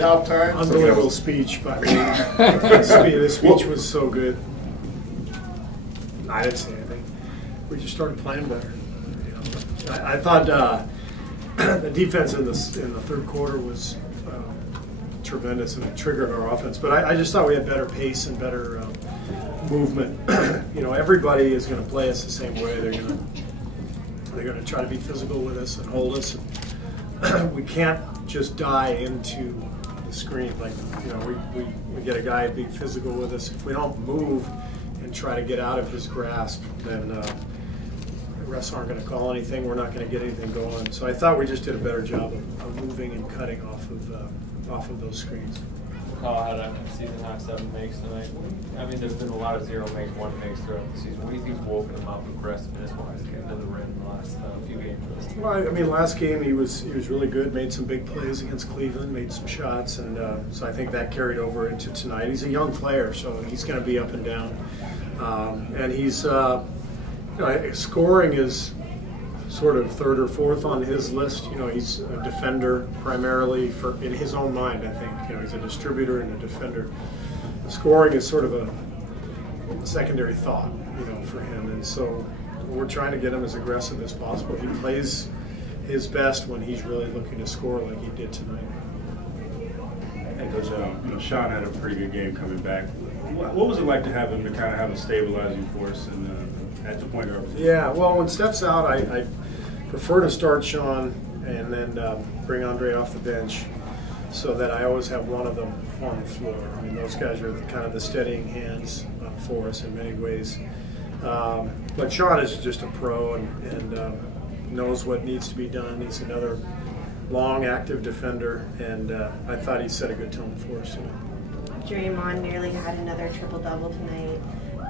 Halftime. Unbelievable speech by me. The speech was so good. I didn't say anything. We just started playing better. You know, I thought the defense in the third quarter was tremendous, and it triggered our offense. But I just thought we had better pace and better movement. You know, everybody is going to play us the same way. They're going to try to be physical with us and hold us. And we can't just die into the screen. Like, you know, we get a guy being physical with us. If we don't move and try to get out of his grasp, then the refs aren't going to call anything. We're not going to get anything going. So I thought we just did a better job of moving and cutting off of those screens. McCaw had a season-high 7 makes tonight. I mean, there's been a lot of 0 makes, 1 makes throughout the season. What do you think's woken him up aggressiveness-wise, getting to the rim in the last few games? Well, I mean, last game he was really good. Made some big plays against Cleveland, made some shots, and so I think that carried over into tonight. He's a young player, so he's going to be up and down, and he's you know, scoring is sort of third or fourth on his list. You know, he's a defender primarily in his own mind, I think. You know, he's a distributor and a defender. Scoring is sort of a secondary thought, you know, for him. And so we're trying to get him as aggressive as possible. He plays his best when he's really looking to score like he did tonight. Hey, Coach, you know, Sean had a pretty good game coming back. What was it like to have him to kind of have a stabilizing force at the point of? Yeah, well, when Steph's out, I prefer to start Sean and then bring Andre off the bench, so that I always have one of them on the floor. I mean, those guys are kind of the steadying hands for us in many ways. But Sean is just a pro and knows what needs to be done. He's another long, active defender, and I thought he set a good tone for us tonight. Draymond nearly had another triple-double tonight.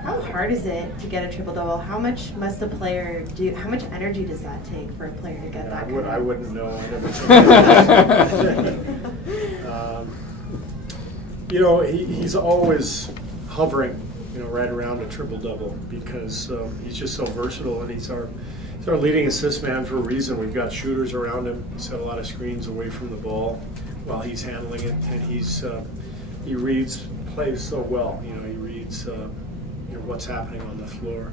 How hard is it to get a triple-double? How much must a player do? How much energy does that take for a player to get that? I wouldn't know. I never tried. You know, he's always hovering, you know, right around a triple-double because he's just so versatile, and he's our leading assist man for a reason. We've got shooters around him. He's had a lot of screens away from the ball while he's handling it, and he reads plays so well. You know, he reads you know, what's happening on the floor.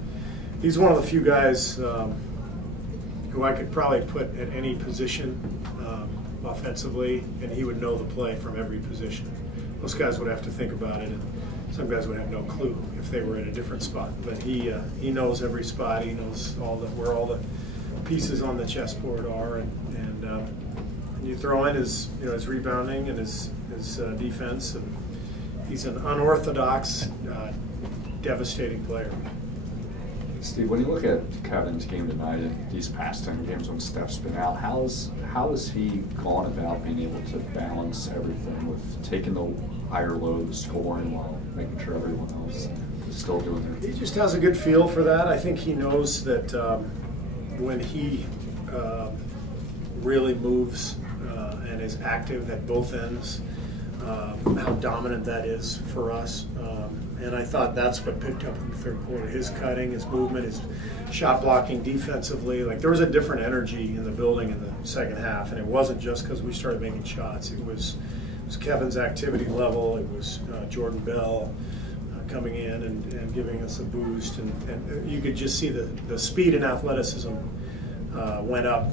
He's one of the few guys who I could probably put at any position offensively, and he would know the play from every position. Most guys would have to think about it, and some guys would have no clue if they were in a different spot. But he knows every spot. He knows where all the pieces on the chessboard are, and you throw in his rebounding and his defense, and he's an unorthodox, devastating player. Steve, when you look at Kevin's game tonight and these past 10 games when Steph's been out, how has he gone about being able to balance everything with taking the higher load, scoring, while making sure everyone else is still doing their thing? He just has a good feel for that. I think he knows that when he really moves and is active at both ends, how dominant that is for us. And I thought that's what picked up in the third quarter. His cutting, his movement, his shot blocking defensively. Like, there was a different energy in the building in the second half, and it wasn't just because we started making shots. It was Kevin's activity level. It was Jordan Bell coming in and giving us a boost. And you could just see the speed and athleticism went up